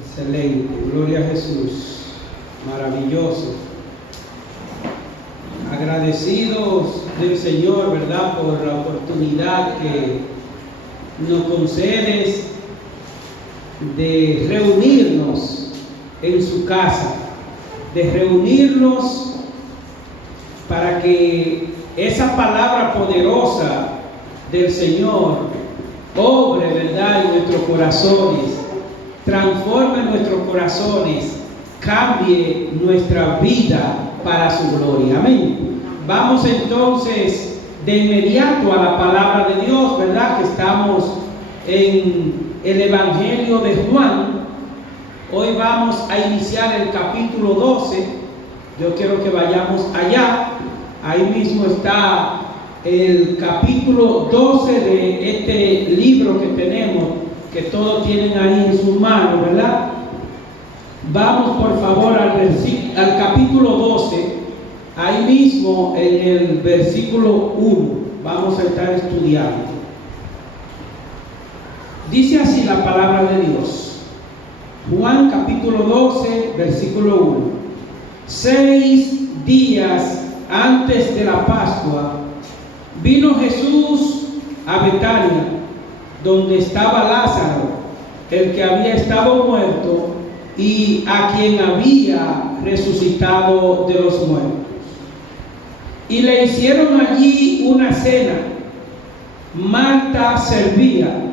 Excelente, gloria a Jesús, maravilloso. Agradecidos del Señor, ¿verdad?, por la oportunidad que nos concedes de reunirnos en su casa, de reunirnos para que esa palabra poderosa del Señor obre, ¿verdad?, en nuestros corazones, transforme nuestros corazones, cambie nuestra vida para su gloria. Amén. Vamos entonces de inmediato a la palabra de Dios, ¿verdad?, que estamos en el Evangelio de Juan. Hoy vamos a iniciar el capítulo 12. Yo quiero que vayamos allá. Ahí mismo está el capítulo 12 de este libro que tenemos, que todos tienen ahí en sus manos, ¿verdad? Vamos por favor al capítulo 12, ahí mismo en el versículo 1, vamos a estar estudiando. Dice así la palabra de Dios. Juan capítulo 12, versículo 1. 6 días antes de la Pascua, vino Jesús a Betania, donde estaba Lázaro, el que había estado muerto y a quien había resucitado de los muertos. Y le hicieron allí una cena. Marta servía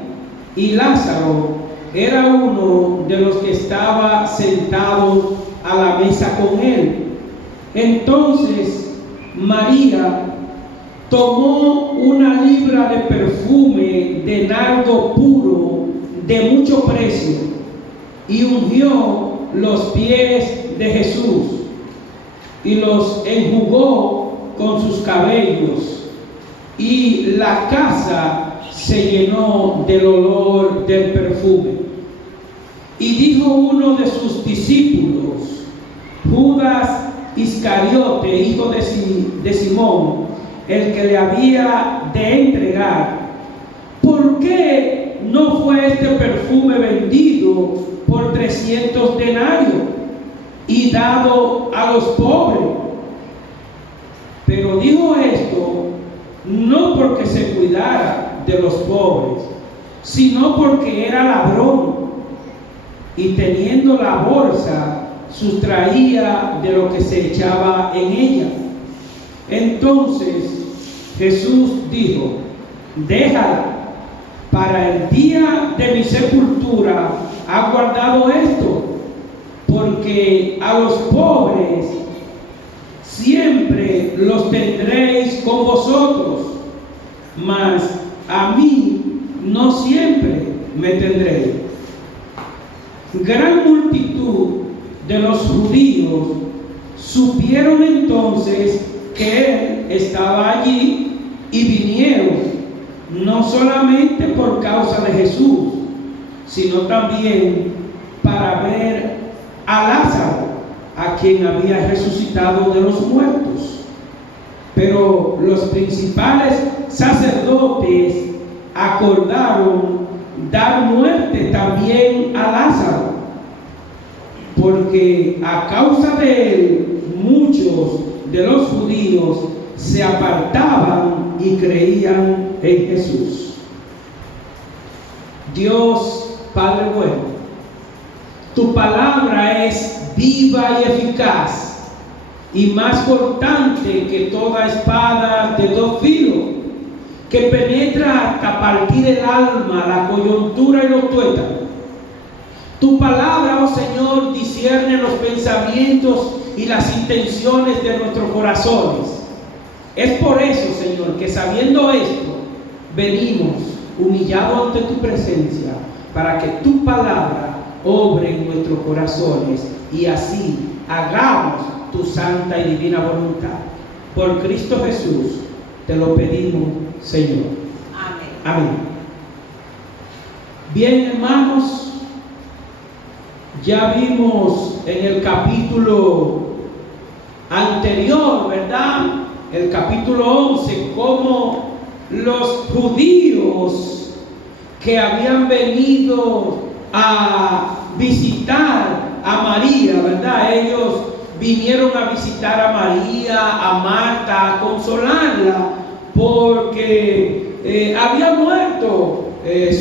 y Lázaro era uno de los que estaba sentado a la mesa con él. Entonces María tomó una libra de perfume de nardo puro de mucho precio y ungió los pies de Jesús y los enjugó con sus cabellos, y la casa se llenó del olor del perfume. Y dijo uno de sus discípulos, Judas Iscariote, hijo de Simón, el que le había de entregar: ¿por qué no fue este perfume vendido por 300 denarios y dado a los pobres? Pero dijo esto no porque se cuidara de los pobres, sino porque era ladrón, y teniendo la bolsa sustraía de lo que se echaba en ella. Entonces Jesús dijo: déjala, para el día de mi sepultura ha guardado esto, porque a los pobres siempre los tendréis con vosotros, mas a mí no siempre me tendréis. Gran multitud de los judíos supieron entonces que él estaba allí y vinieron, no solamente por causa de Jesús, sino también para ver a Lázaro, a quien había resucitado de los muertos. Pero los principales sacerdotes acordaron dar muerte también a Lázaro, porque a causa de él muchos de los judíos se apartaban y creían en Jesús. Dios Padre bueno, tu palabra es viva y eficaz, y más cortante que toda espada de dos filos, que penetra hasta partir el alma, la coyuntura y los tuétanos. Tu palabra, oh Señor, discierne los pensamientos y las intenciones de nuestros corazones. Es por eso, Señor, que sabiendo esto, venimos humillados ante tu presencia, para que tu palabra obre en nuestros corazones y así hagamos tu santa y divina voluntad. Por Cristo Jesús te lo pedimos, Señor. Amén. Amén. Bien, hermanos, ya vimos en el capítulo anterior, ¿verdad?, el capítulo 11, cómo los judíos que habían venido a visitar ¿verdad? Ellos vinieron a visitar a María, a Marta, a consolarla, porque había muerto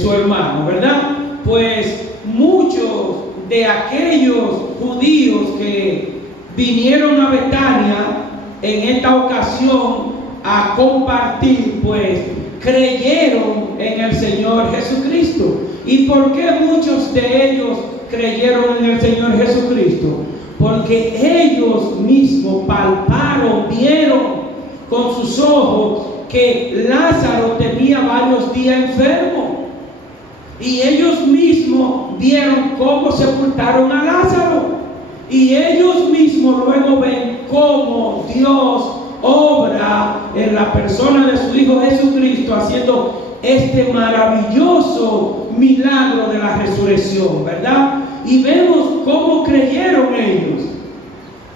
su hermano, ¿verdad? Pues muchos de aquellos judíos que vinieron a Betania en esta ocasión a compartir, pues creyeron en el Señor Jesucristo. ¿Y por qué muchos de ellos creyeron en el Señor Jesucristo? Porque ellos mismos palparon, vieron con sus ojos que Lázaro tenía varios días enfermo. Y ellos mismos vieron cómo sepultaron a Lázaro. Y ellos mismos luego ven cómo Dios obra en la persona de su Hijo Jesucristo, haciendo este maravilloso milagro de la resurrección, ¿verdad? Y vemos cómo creyeron ellos.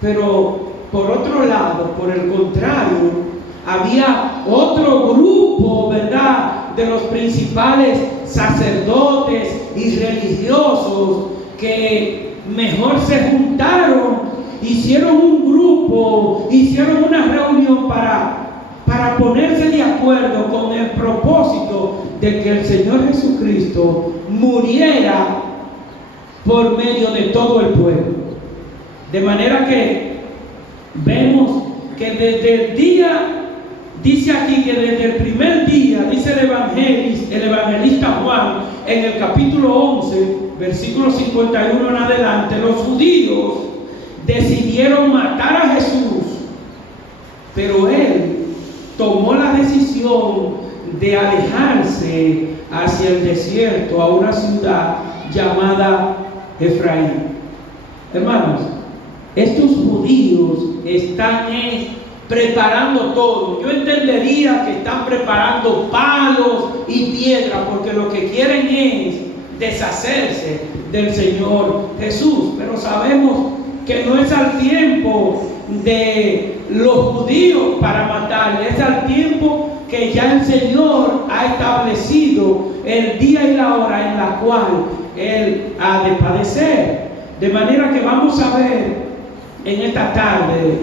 Pero por otro lado, por el contrario, había otro grupo, ¿verdad?, de los principales sacerdotes y religiosos que mejor se juntaron, hicieron un grupo, hicieron una reunión para ponerse de acuerdo con el propósito de que el Señor Jesucristo muriera por medio de todo el pueblo. De manera que vemos que desde el día, dice aquí que desde el primer día, dice el evangelista Juan en el capítulo 11, versículo 51 en adelante, los judíos decidieron matar a Jesús, pero él tomó la decisión de alejarse hacia el desierto, a una ciudad llamada Efraín. Hermanos, estos judíos están preparando todo. Yo entendería que están preparando palos y piedras, porque lo que quieren es deshacerse del Señor Jesús. Pero sabemos que no es al tiempo de los judíos para matarle, es al tiempo que ya el Señor ha establecido el día y la hora en la cual Él ha de padecer. De manera que vamos a ver en esta tarde,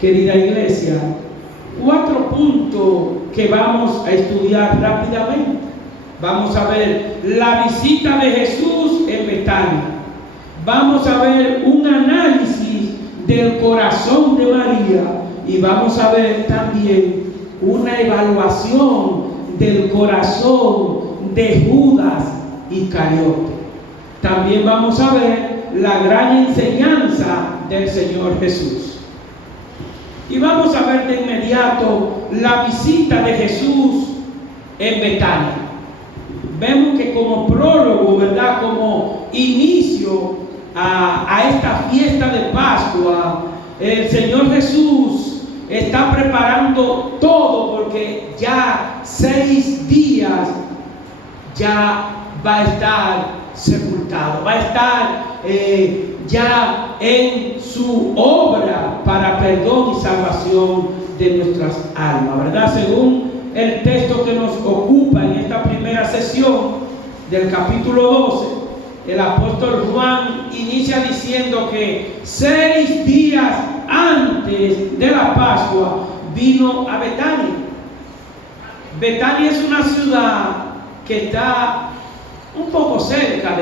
querida iglesia, 4 puntos que vamos a estudiar rápidamente. Vamos a ver la visita de Jesús en Betania. Vamos a ver un análisis del corazón de María y vamos a ver también una evaluación del corazón de Judas Iscariote. También vamos a ver la gran enseñanza del Señor Jesús. Y vamos a ver de inmediato la visita de Jesús en Betania. Vemos que como prólogo, ¿verdad?, como inicio a esta fiesta de Pascua, el Señor Jesús está preparando todo, porque ya 6 días ya va a estar sepultado, va a estar ya en su obra para perdón y salvación de nuestras almas, ¿verdad? Según el texto que nos ocupa en esta primera sesión del capítulo 12, el apóstol Juan inicia diciendo que 6 días antes de la Pascua vino a Betania. Betania es una ciudad que está un poco cerca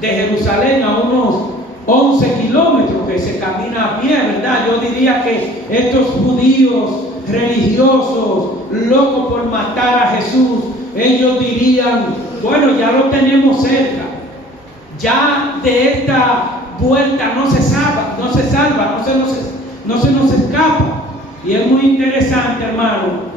de Jerusalén, a unos 11 kilómetros que se camina a pie, ¿verdad? Yo diría que estos judíos religiosos, locos por matar a Jesús, ellos dirían, bueno, ya lo tenemos cerca, ya de esta vuelta no se salva, no se nos escapa. Y es muy interesante, hermano,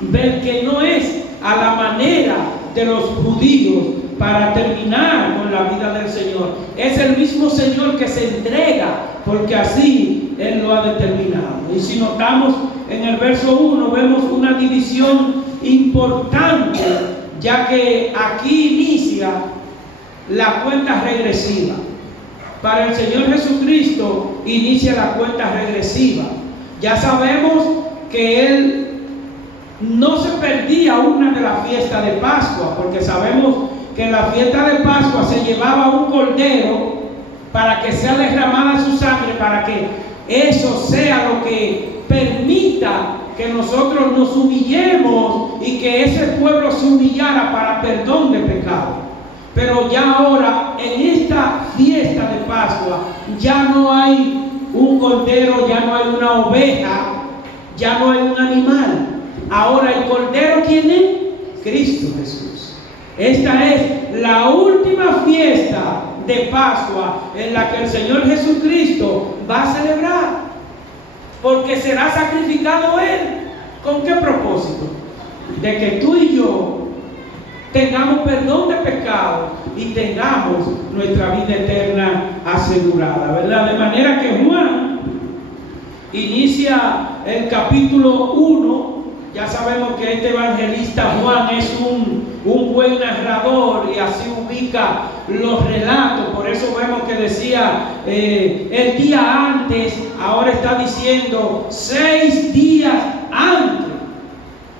ver que no es a la manera de los judíos para terminar con la vida del Señor. Es el mismo Señor que se entrega, porque así Él lo ha determinado. Y si notamos en el verso 1, vemos una división importante, ya que aquí inicia la cuenta regresiva. Para el Señor Jesucristo inicia la cuenta regresiva. Ya sabemos que Él no se perdía una de la fiesta de Pascua, porque sabemos que en la fiesta de Pascua se llevaba un cordero para que sea derramada su sangre, para que eso sea lo que permita que nosotros nos humillemos y que ese pueblo se humillara para perdón de pecado. Pero ya ahora, en esta fiesta de Pascua, ya no hay un cordero, ya no hay una oveja, ya no hay un animal. Ahora el cordero, ¿quién es? Cristo Jesús. Esta es la última fiesta de Pascua en la que el Señor Jesucristo va a celebrar, porque será sacrificado Él. ¿Con qué propósito? De que tú y yo tengamos perdón de pecado y tengamos nuestra vida eterna asegurada, ¿verdad? De manera que Juan inicia el capítulo 1. Ya sabemos que este evangelista Juan es un buen narrador y así ubica los relatos. Por eso vemos que decía el día antes, ahora está diciendo 6 días antes,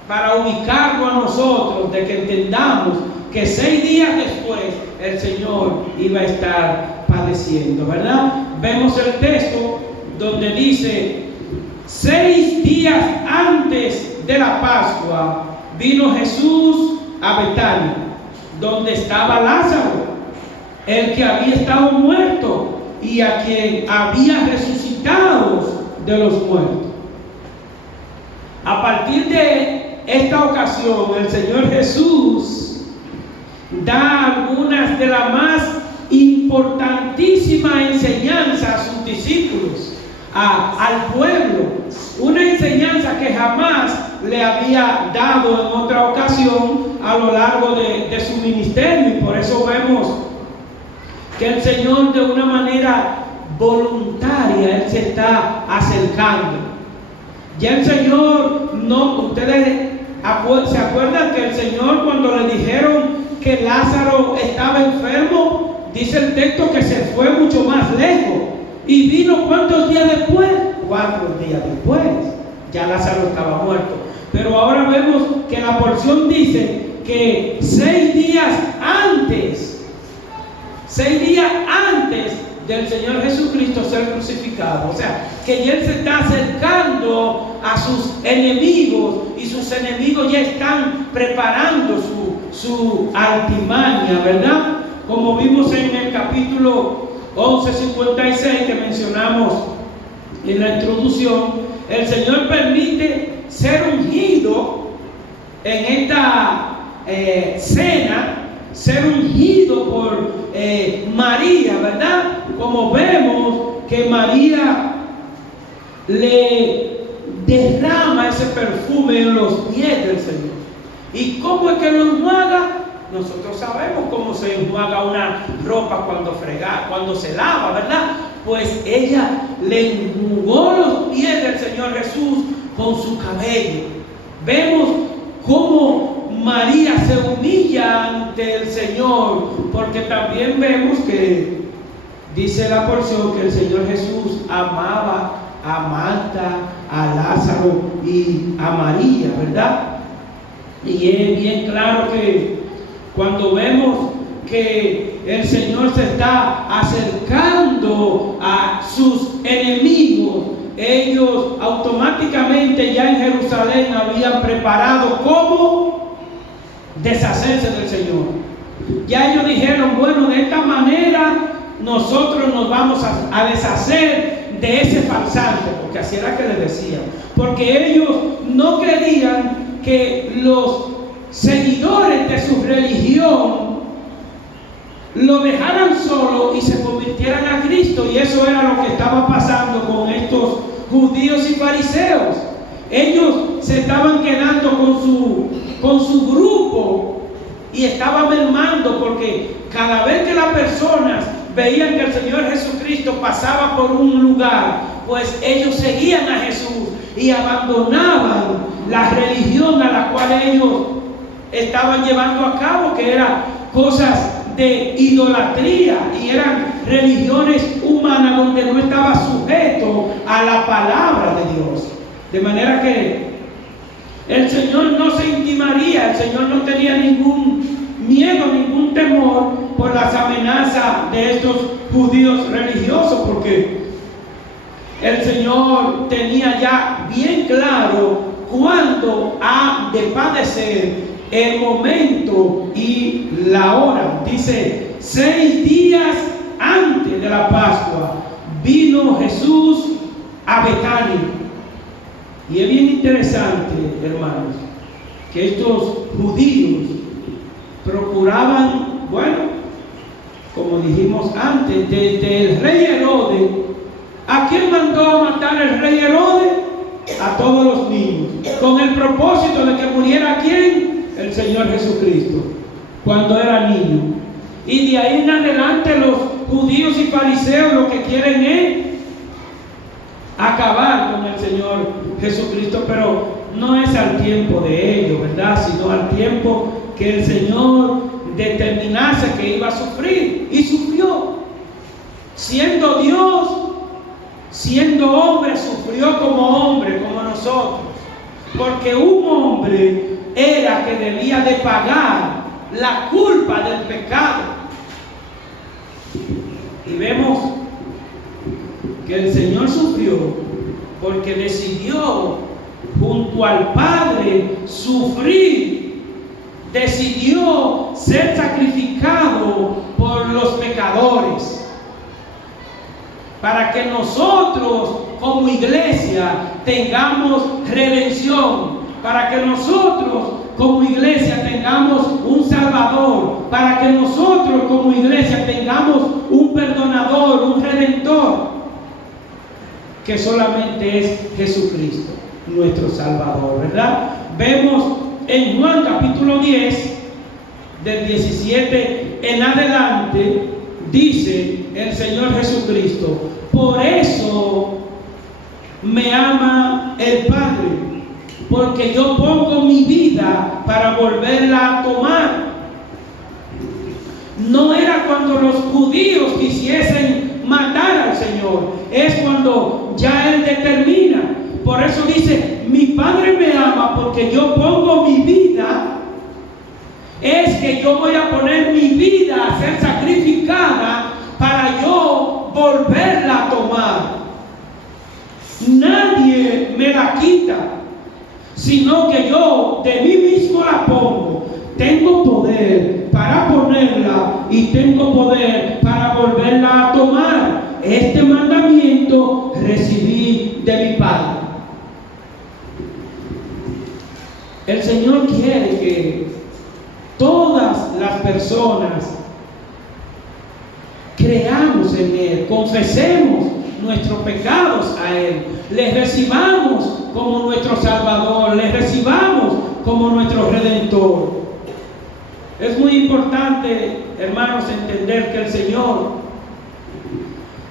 para ubicarlo a nosotros, de que entendamos que 6 días después el Señor iba a estar padeciendo, ¿verdad? Vemos el texto donde dice: 6 días antes de la Pascua vino Jesús a Betania, donde estaba Lázaro, el que había estado muerto y a quien había resucitado de los muertos. A partir de esta ocasión, el Señor Jesús da algunas de las más importantísimas enseñanzas a sus discípulos, al pueblo. Una enseñanza que jamás le había dado en otra ocasión a lo largo de su ministerio. Y por eso vemos que el Señor, de una manera voluntaria, Él se está acercando. Ya el Señor, ustedes se acuerdan que el Señor, cuando le dijeron que Lázaro estaba enfermo, dice el texto que se fue mucho más lejos. ¿Y vino cuántos días después? 4 días después. Ya Lázaro estaba muerto. Pero ahora vemos que la porción dice que 6 días antes del Señor Jesucristo ser crucificado, o sea, que ya Él se está acercando a sus enemigos y sus enemigos ya están preparando su altimaña, ¿verdad? Como vimos en el capítulo 11:56 que mencionamos en la introducción, el Señor permite ser ungido en esta cena, ser ungido por María, ¿verdad? Como vemos que María le derrama ese perfume en los pies del Señor. ¿Y cómo es que lo enjuaga? Nosotros sabemos cómo se enjuaga una ropa cuando se lava, ¿verdad? Pues ella le enjugó los pies del Señor Jesús con su cabello. Vemos cómo María se humilla ante el Señor, porque también vemos que dice la porción que el Señor Jesús amaba a Marta, a Lázaro y a María, ¿verdad? Y es bien claro que cuando vemos que el Señor se está acercando a sus enemigos, ellos automáticamente ya en Jerusalén habían preparado cómo deshacerse del Señor. Ya ellos dijeron: bueno, de esta manera nosotros nos vamos a deshacer de ese farsante, porque así era que les decían, porque ellos no querían que los seguidores de su religión lo dejaran solo y se convirtieran a Cristo. Y eso era lo que estaba pasando con estos judíos y fariseos. Ellos se estaban quedando con su grupo y estaban mermando, porque cada vez que las personas veían que el Señor Jesucristo pasaba por un lugar, pues ellos seguían a Jesús y abandonaban la religión a la cual ellos estaban llevando a cabo, que eran cosas de idolatría y eran religiones humanas donde no estaba sujeto a la palabra de Dios. De manera que el Señor no se intimaría, el Señor no tenía ningún miedo, ningún temor por las amenazas de estos judíos religiosos, porque el Señor tenía ya bien claro cuándo ha de padecer, el momento y la hora. Dice, 6 días antes de la Pascua vino Jesús a Betania. Y es bien interesante, hermanos, que estos judíos procuraban, bueno, como dijimos antes, desde el rey Herodes. ¿A quién mandó a matar el rey Herodes? A todos los niños, con el propósito de que muriera ¿quién? El Señor Jesucristo, cuando era niño. Y de ahí en adelante los judíos y fariseos lo que quieren es acabar con el Señor Jesucristo, pero no es al tiempo de ellos, ¿verdad? Sino al tiempo que el Señor determinase que iba a sufrir, y sufrió. Siendo Dios, siendo hombre, sufrió como hombre, como nosotros, porque un hombre era que debía de pagar la culpa del pecado. Y vemos que el Señor sufrió porque decidió junto al Padre sufrir, decidió ser sacrificado por los pecadores, para que nosotros como iglesia tengamos redención, para que nosotros como iglesia tengamos un Salvador, para que nosotros como iglesia tengamos un perdonador, un redentor, que solamente es Jesucristo, nuestro Salvador, ¿verdad? Vemos en Juan capítulo 10, del 17 en adelante, dice el Señor Jesucristo, por eso me ama el Padre, porque yo pongo mi vida para volverla a tomar. No era cuando los judíos quisiesen matar al Señor, es cuando ya Él determina. Por eso dice, mi Padre me ama porque yo pongo mi vida. Es que yo voy a poner mi vida a ser sacrificada para yo volverla a tomar. Nadie me la quita, sino que yo de mí mismo la pongo. Tengo poder para ponerla y tengo poder para volverla a tomar. Este mandamiento recibí de mi Padre. El Señor quiere que todas las personas creamos en Él, confesemos nuestros pecados a Él, le recibamos como nuestro Salvador, le recibamos como nuestro Redentor. Es muy importante, hermanos, entender que el Señor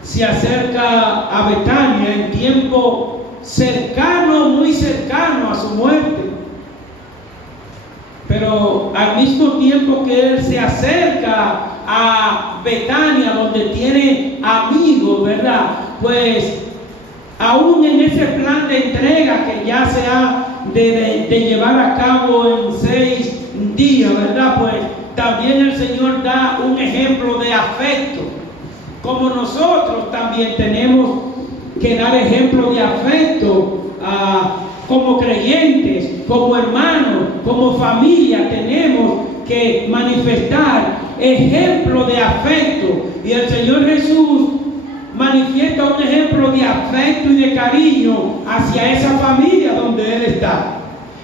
se acerca a Betania en tiempo cercano, muy cercano a su muerte. Pero al mismo tiempo que Él se acerca a Betania, donde tiene amigos, ¿verdad? Pues aún en ese plan de entrega que ya se ha de llevar a cabo en 6 días, ¿verdad? Pues también el Señor da un ejemplo de afecto. Como nosotros también tenemos que dar ejemplo de afecto como creyentes, como hermanos, como familia, tenemos que manifestar ejemplo de afecto. Y el Señor Jesús manifiesta un ejemplo de afecto y de cariño hacia esa familia donde Él está.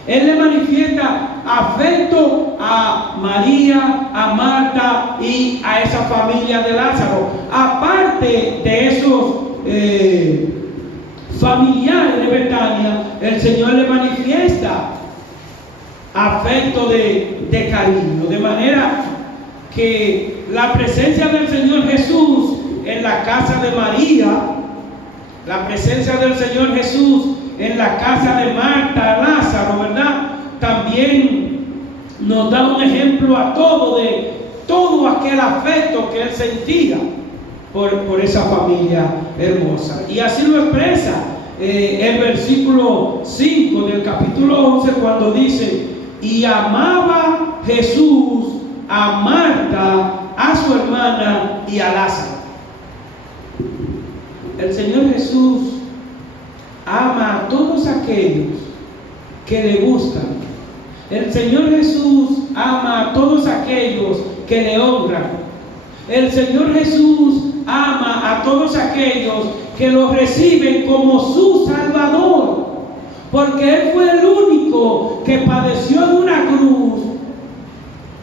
Él le manifiesta afecto a María, a Marta y a esa familia de Lázaro. Aparte de esos familiares de Betania, el Señor le manifiesta afecto de cariño, de manera que la presencia del Señor Jesús en la casa de María, la presencia del Señor Jesús en la casa de Marta, Lázaro, ¿verdad? También nos da un ejemplo a todo de todo aquel afecto que Él sentía por esa familia hermosa. Y así lo expresa el versículo 5 del capítulo 11, cuando dice: y amaba Jesús a Marta, a su hermana y a Lázaro. El Señor Jesús ama a todos aquellos que le buscan. El Señor Jesús ama a todos aquellos que le honran. El Señor Jesús ama a todos aquellos que lo reciben como su Salvador, porque Él fue el único que padeció en una cruz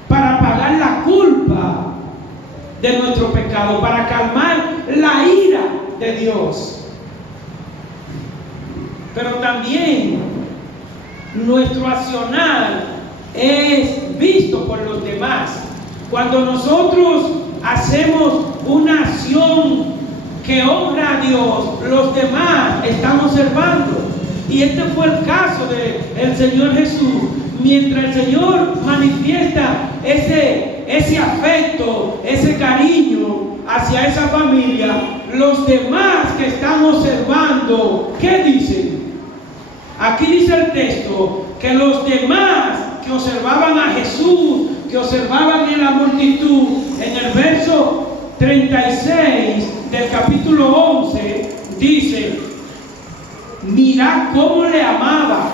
para pagar la culpa de nuestro pecado, para calmar la ira de Dios. Pero también nuestro accionar es visto por los demás. Cuando nosotros hacemos una acción que honra a Dios, los demás están observando. Y este fue el caso del Señor Jesús. Mientras el Señor manifiesta ese afecto, ese cariño hacia esa familia, los demás que están observando, ¿qué dicen? Aquí dice el texto que los demás que observaban a Jesús, que observaban en la multitud, en el verso 36 del capítulo 11, dice: mirad cómo le amaba.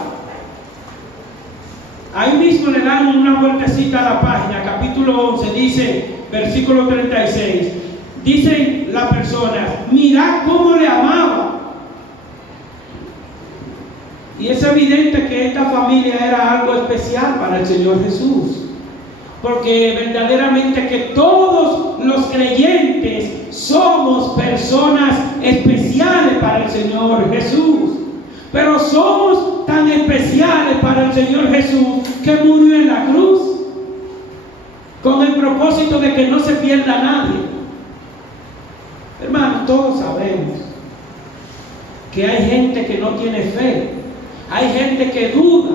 Ahí mismo le dan una vueltecita a la página, capítulo 11, dice, versículo 36. Dicen las personas: mirad cómo le amaba. Y es evidente que esta familia era algo especial para el Señor Jesús, porque verdaderamente que todos los creyentes somos personas especiales para el Señor Jesús. Pero somos tan especiales para el Señor Jesús que murió en la cruz con el propósito de que no se pierda nadie. Hermanos, todos sabemos que hay gente que no tiene fe, hay gente que duda,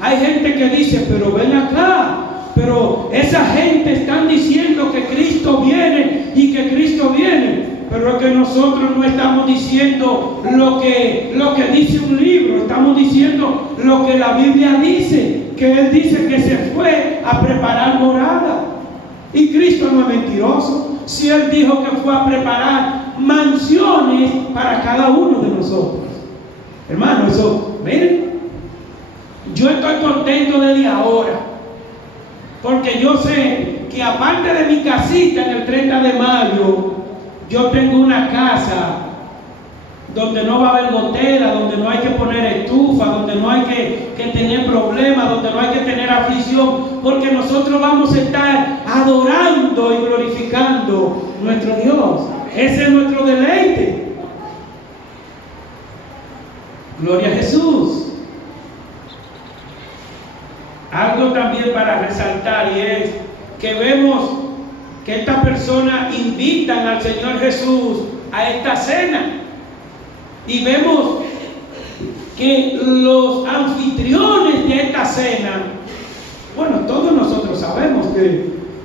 hay gente que dice: pero ven acá, pero esa gente están diciendo que Cristo viene y que Cristo viene. Pero es que nosotros no estamos diciendo lo que dice un libro, estamos diciendo lo que la Biblia dice, que Él dice que se fue a preparar morada. Y Cristo no es mentiroso. Si Él dijo que fue a preparar mansiones para cada uno de nosotros. Hermano, eso, miren, yo estoy contento desde ahora, porque yo sé que aparte de mi casita en el 30 de mayo, yo tengo una casa donde no va a haber gotera, donde no hay que poner estufa, donde no hay que tener problemas, donde no hay que tener aflicción, porque nosotros vamos a estar adorando y glorificando nuestro Dios. Ese es nuestro deleite. Gloria a Jesús. Algo también para resaltar, y es que vemos que estas personas invitan al Señor Jesús a esta cena, y vemos que los anfitriones de esta cena, bueno, todos nosotros sabemos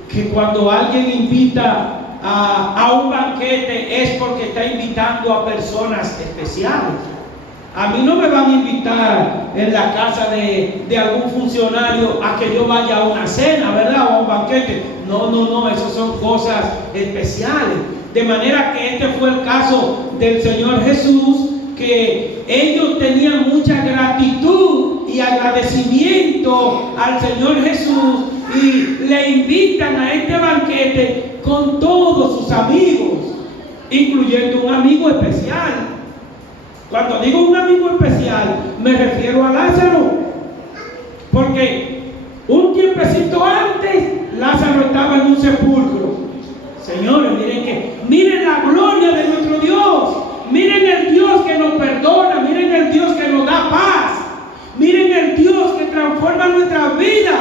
que cuando alguien invita a un banquete es porque está invitando a personas especiales. A mí no me van a invitar en la casa de algún funcionario a que yo vaya a una cena, ¿verdad? O a un banquete. No, esas son cosas especiales. De manera que este fue el caso del Señor Jesús, que ellos tenían mucha gratitud y agradecimiento al Señor Jesús y le invitan a este banquete con todos sus amigos, incluyendo un amigo especial. Cuando digo un amigo especial, me refiero a Lázaro, porque un tiempecito antes Lázaro estaba en un sepulcro. Señores, miren la gloria de nuestro Dios, miren el Dios que nos perdona, miren el Dios que nos da paz, miren el Dios que transforma nuestra vida.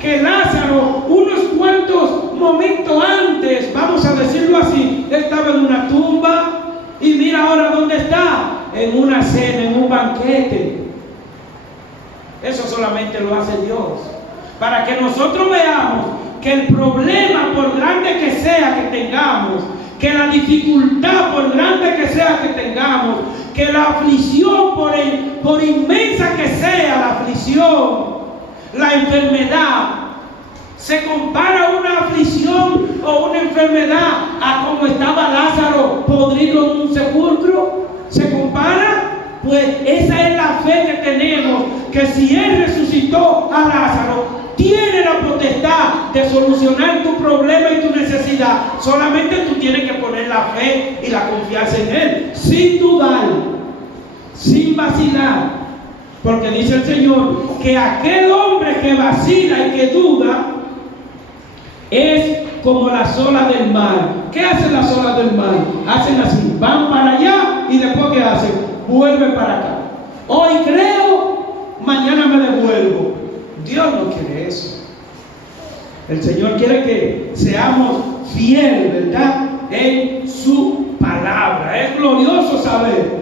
Que Lázaro, unos cuantos momentos antes, vamos a decirlo así, estaba en una tumba, y mira ahora dónde está. En una cena, en un banquete. Eso solamente lo hace Dios, para que nosotros veamos que el problema, por grande que sea que tengamos, que la dificultad, por grande que sea que tengamos, que la aflicción, por inmensa que sea la aflicción, la enfermedad, ¿Se compara una aflicción o una enfermedad a como estaba Lázaro podrido en un sepulcro? ¿Se compara? Pues esa es la fe que tenemos, que si Él resucitó a Lázaro, tiene la potestad de solucionar tu problema y tu necesidad. Solamente tú tienes que poner la fe y la confianza en Él, sin dudar, sin vacilar. Porque dice el Señor que aquel hombre que vacila y que duda es como las olas del mar. ¿Qué hacen las olas del mar? Hacen así, van para allá y después ¿qué hacen? Vuelven para acá. Hoy creo, mañana me devuelvo. Dios no quiere eso. El Señor quiere que seamos fieles, ¿verdad?, en su palabra. Es glorioso saber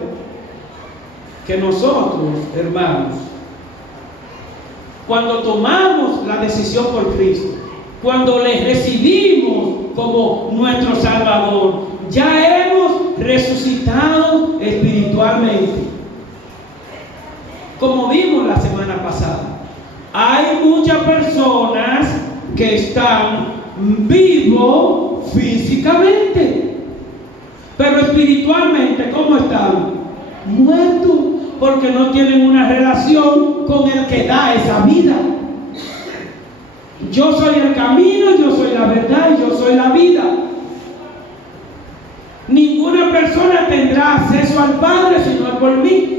que nosotros, hermanos, cuando tomamos la decisión por Cristo, cuando le recibimos como nuestro Salvador, ya hemos resucitado espiritualmente. Como vimos la semana pasada, hay muchas personas que están vivos físicamente, pero espiritualmente, ¿cómo están? Muertos, porque no tienen una relación con el que da esa vida. Yo soy el camino, yo soy la verdad y yo soy la vida. Ninguna persona tendrá acceso al Padre si no es por mí.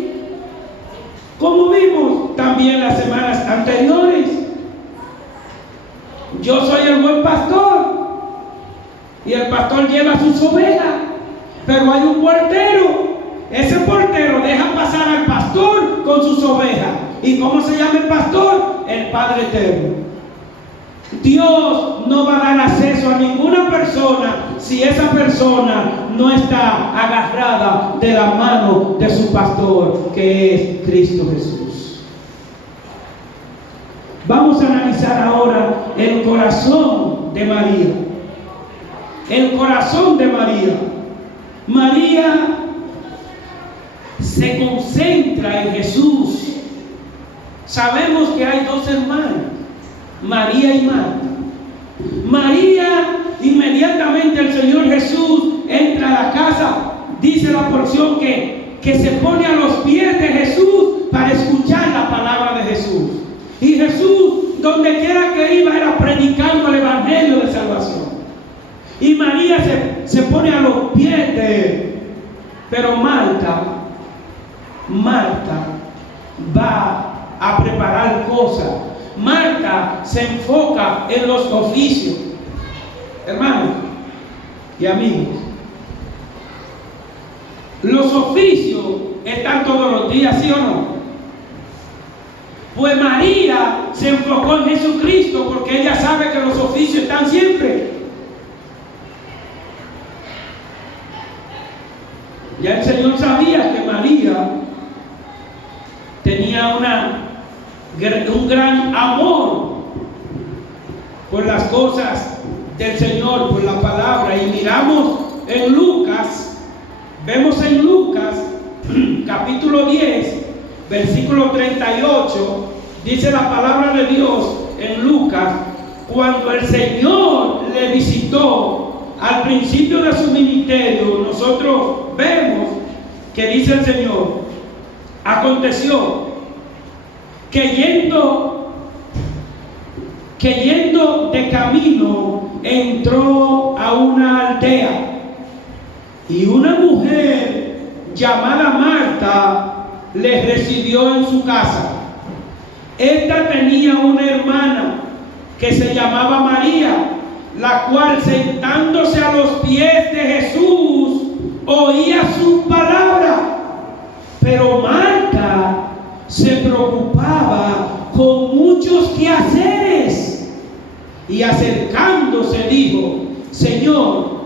Como vimos también las semanas anteriores, yo soy el buen pastor y el pastor lleva sus ovejas, pero hay un portero. Ese portero deja pasar al pastor con sus ovejas. ¿Y cómo se llama el pastor? El Padre Eterno. Dios no va a dar acceso a ninguna persona si esa persona no está agarrada de la mano de su pastor, que es Cristo Jesús. Vamos a analizar ahora el corazón de María. El corazón de María. María se concentra en Jesús. Sabemos que hay dos hermanas, María y Marta. María, inmediatamente el Señor Jesús entra a la casa, dice la porción que se pone a los pies de Jesús para escuchar la palabra de Jesús. Y Jesús, donde quiera que iba, era predicando el evangelio de salvación. Y María se pone a los pies de él. Pero Marta va a preparar cosas. Marta se enfoca en los oficios. Hermanos y amigos, los oficios están todos los días, ¿sí o no? Pues María se enfocó en Jesucristo porque ella sabe que los oficios están siempre. Ya el Señor sabía que María tenía un gran amor por las cosas del Señor, por la palabra. Y miramos en Lucas, vemos en Lucas capítulo 10, versículo 38, dice la palabra de Dios en Lucas, cuando el Señor le visitó al principio de su ministerio, nosotros vemos que dice el Señor, aconteció que yendo de camino entró a una aldea y una mujer llamada Marta le recibió en su casa. Esta tenía una hermana que se llamaba María, la cual sentándose a los pies de Jesús oía su palabra. Pero Marta se preocupaba con muchos quehaceres y acercándose dijo, Señor,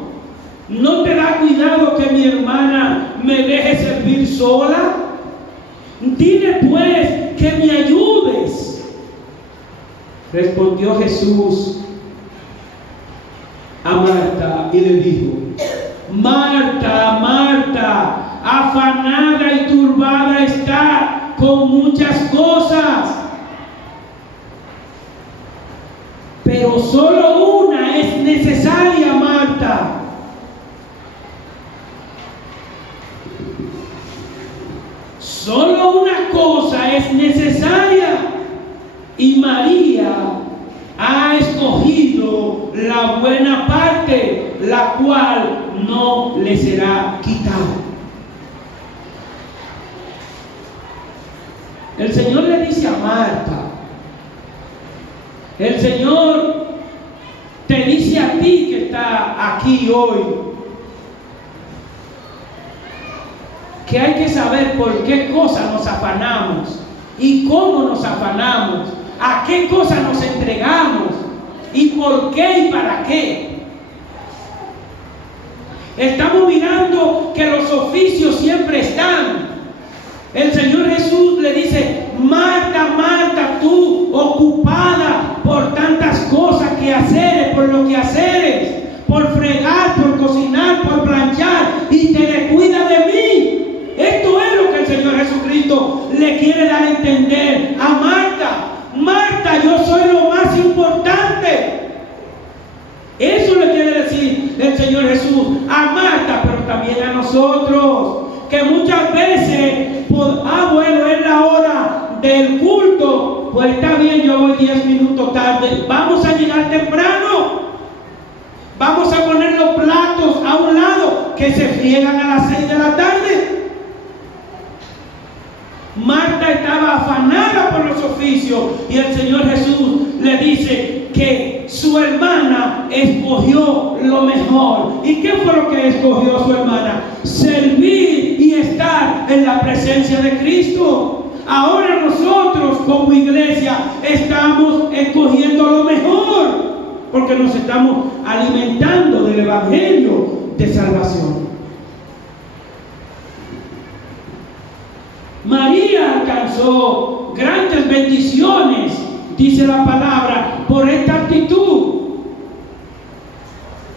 ¿no te da cuidado que mi hermana me deje servir sola? Dile pues que me ayudes. Respondió Jesús a Marta y le dijo, Marta, Marta, afanada y turbada está con muchas cosas, pero pero solo una es necesaria, Marta. Solo una cosa es necesaria y María ha escogido la buena parte, la cual no le será quitada. El Señor le dice a Marta, el Señor te dice a ti que está aquí hoy, que hay que saber por qué cosa nos afanamos y cómo nos afanamos, a qué cosa nos entregamos y por qué y para qué. Estamos mirando que los oficios siempre están. El Señor Jesús le dice: Marta, Marta, tú ocupada por tantas cosas que haceres, por lo que haceres, por fregar, por cocinar, por planchar, y te descuida de mí. Esto es lo que el Señor Jesucristo le quiere dar a entender a Marta. Marta, yo soy lo más importante. Eso le quiere decir el Señor Jesús a Marta, pero también a nosotros, que muchas veces, bueno, es la hora del culto, pues está bien, yo voy 10 minutos tarde, vamos a llegar temprano, vamos a poner los platos a un lado, que se friegan a las 6 de la tarde. Marta estaba afanada por los oficios y el Señor Jesús le dice que su hermana escogió lo mejor. ¿Y qué fue lo que escogió su hermana? Servir y estar en la presencia de Cristo. Ahora nosotros como iglesia estamos escogiendo lo mejor, porque nos estamos alimentando del evangelio de salvación. María alcanzó grandes bendiciones, dice la palabra, por esta actitud.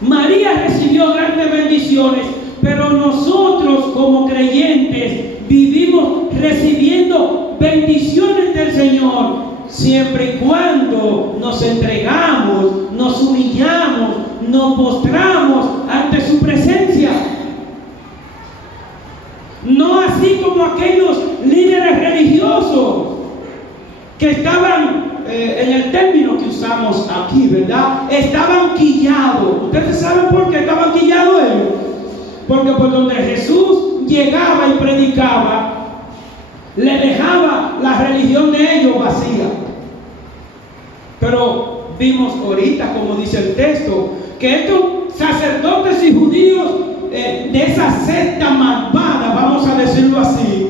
María recibió grandes bendiciones, pero nosotros como creyentes vivimos recibiendo bendiciones del Señor siempre y cuando nos entregamos, nos humillamos, nos postramos ante su presencia. No así como aquellos líderes religiosos que estaban, en el término que usamos aquí, ¿verdad? Estaban quillados. ¿Ustedes saben por qué estaban quillados ellos? Porque por donde Jesús llegaba y predicaba, le dejaba la religión de ellos vacía. Pero vimos ahorita, como dice el texto, que estos sacerdotes y judíos de esa secta malvada, vamos a decirlo así,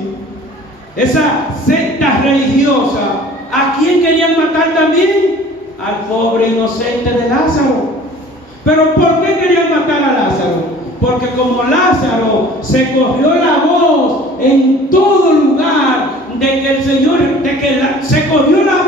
esa secta religiosa, ¿a quién querían matar también? Al pobre inocente de Lázaro. ¿Pero por qué querían matar a Lázaro? Porque como Lázaro se corrió la voz en todo lugar de que el Señor, se corrió la